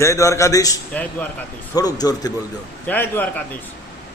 જય દ્વારકાધીશ. જય દ્વારકાધીશ. થોડુંક જોરથી બોલજો. જય દ્વારકાધીશ.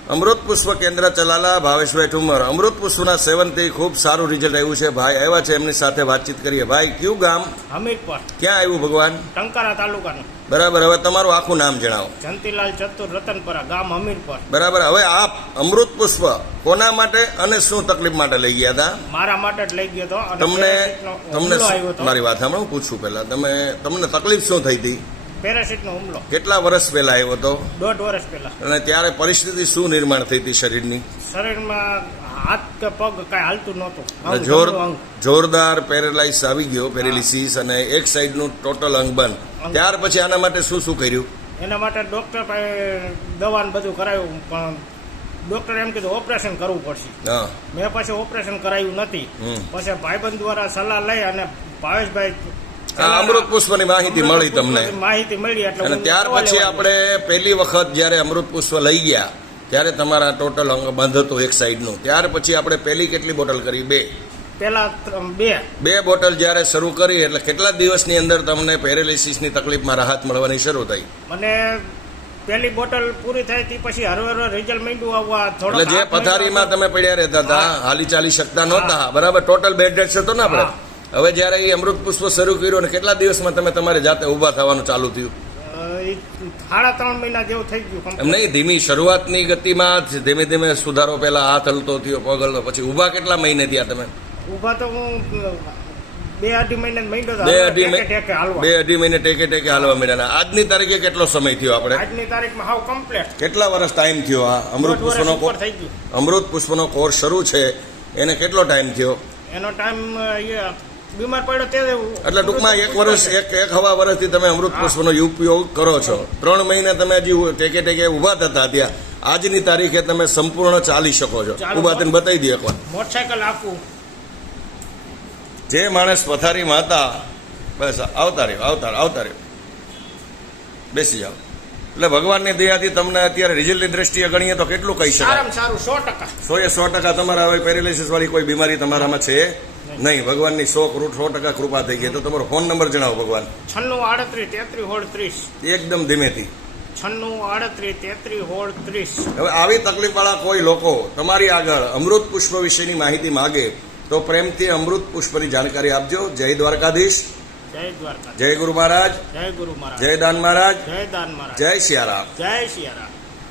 અમૃત પુષ્પ કેન્દ્ર ચલાલા ભાવેશભાઈ ઠુમર. અમૃત પુષ્પના સેવનથી ખૂબ સારું રિઝલ્ટ આવ્યું છે. ભાઈ આવ્યા છે એમની સાથે વાતચીત કરીએ. ભાઈ કયું ગામ? હમીરપર. ક્યાં આવ્યું ભગવાન? ટંકારા તાલુકાનું. બરાબર હવે તમારું આખું નામ જણાવો. જંતીલાલ ચતુર રતનપરા ગામ હમીરપર. બરાબર હવે આપ અમૃત પુષ્પ કોના માટે અને શું તકલીફ માટે લઈ ગયા હતા? મારા માટે જ લઈ ગયો હતો તમને તમને મારી વાત સાંભળો હું પૂછું પહેલા. તમે તમને તકલીફ શું થઈ હતી? પેરાશીટનો હુમલો. કેટલા વર્ષ પહેલા આવ્યો હતો? દોઢ વર્ષ પહેલા. અને ત્યારે પરિસ્થિતિ શું નિર્માણ થઈ હતી શરીરની? શરીરમાં હાથ કે પગ કાંઈ હાલતું નહોતું. જોર જોરદાર પેરેલાઇઝ આવી ગયો પેરેલિસિસ અને એક સાઈડનું ટોટલ અંગ બંધ. ત્યાર પછી આના માટે શું શું કર્યું? એના માટે ડોક્ટર પાસે દવા બધું કરાવ્યું પણ ડોક્ટરે એમ કીધું ઓપરેશન કરવું પડશે. મેં પછી ઓપરેશન કરાયું નથી. પછી ભાઈબંધ દ્વારા સલાહ લઈ અને ભાવેશભાઈ અમૃત પુષ્પની માહિતી મળી તમને. માહિતી મળી એટલે અને ત્યાર પછી આપણે પહેલી વખત જ્યારે અમૃત પુષ્પ લઈ ગયા ત્યારે તમારા ટોટલ અંગ બંધ હતું એક સાઈડનું. ત્યાર પછી આપણે પહેલી કેટલી બોટલ કરી? બે. પેલા બે. બે બોટલ જ્યારે શરૂ કરી એટલે કેટલા દિવસની અંદર તમને પેરેલિસિસની તકલીફમાં રાહત મળવાની શરૂ થઈ? મને પેલી બોટલ પૂરી થાય તે પછી હરવે હરવે રિઝલ્ટ માંડ્યું આવવા થોડા જે પથારીમાં તમે પડ્યા રહેતા હતા હાલી ચાલી શકતા નહોતા. બરાબર ટોટલ બેડ છે હતો ને આપણે? હવે જ્યારે એ અમૃત પુષ્પ શરૂ કર્યું અને કેટલા દિવસમાં તમે તમારે જાતે ઊભા થવાનું ચાલુ થયું? સાડા ત્રણ મહિના જેવું થઈ ગયું એમ નહીં ધીમી શરૂઆતની ગતિમાં જ ધીમે ધીમે સુધારો પહેલા હાથ હલતો થયો પગ હલતો પછી ઊભા કેટલા મહિને થયા તમે? ઊભા તો હું બે અઢી મહિને ટેકે ટેકે હાલવા. મળ્યા આજની તારીખે કેટલો સમય થયો આપણે? આજની તારીખમાં હાવ કમ્પ્લેટ કેટલા વર્ષ ટાઈમ થયો આ અમૃત પુષ્પનો અમૃત પુષ્પનો કોર્સ શરૂ છે એને કેટલો ટાઈમ થયો? એનો ટાઈમ બીમાર પડ્યો તે એટલે ટૂંકમાં એક વર્ષ એક એક હવા વર્ષથી તમે અમૃત પુષ્પનો ઉપયોગ કરો છો. ત્રણ મહિને તમે હજી ટેકે ટેકે ઊભા થતા ત્યાં. આજની તારીખે તમે સંપૂર્ણ ચાલી શકો છો. ઊભા થઈને બતાવી દે એકવાર. મોટરસાયકલ આપવું જે માણસ પથારીમાં હતા બસ આવતા રહ્યો આવતા આવતા રહ્યો. બેસી જાઓ. એટલે ભગવાનની દયાથી તમને અત્યારે રિઝલ્ટની દ્રષ્ટિએ ગણીએ તો કેટલું કહી શકાય? સારું સો ટકા. સો એ સો ટકા તમારા હવે પેરેલિસિસ વાળી કોઈ બીમારી તમારામાં છે? નહીં. ભગવાનની સો સો ટકા કૃપા થઈ ગઈ. તો તમારો ફોન નંબર જણાવો ભગવાન. છન્નું આડત્રીસ તેત્રીસ હોળ ત્રીસ. એકદમ ધીમેથી. છન્નું આડત્રીસ તેત્રીસ હોળ ત્રીસ. હવે આવી તકલીફવાળા કોઈ લોકો તમારી આગળ અમૃત પુષ્પ વિશેની માહિતી માગે તો પ્રેમથી અમૃત પુષ્પની જાણકારી આપજો. જય દ્વારકાધીશ. જય દ્વારકા જય ગુરુ મહારાજ. જય ગુરુ મહારાજ. જય દાન મહારાજ. જય દાન મહારાજ. જય સિયારામ જય સિયારામ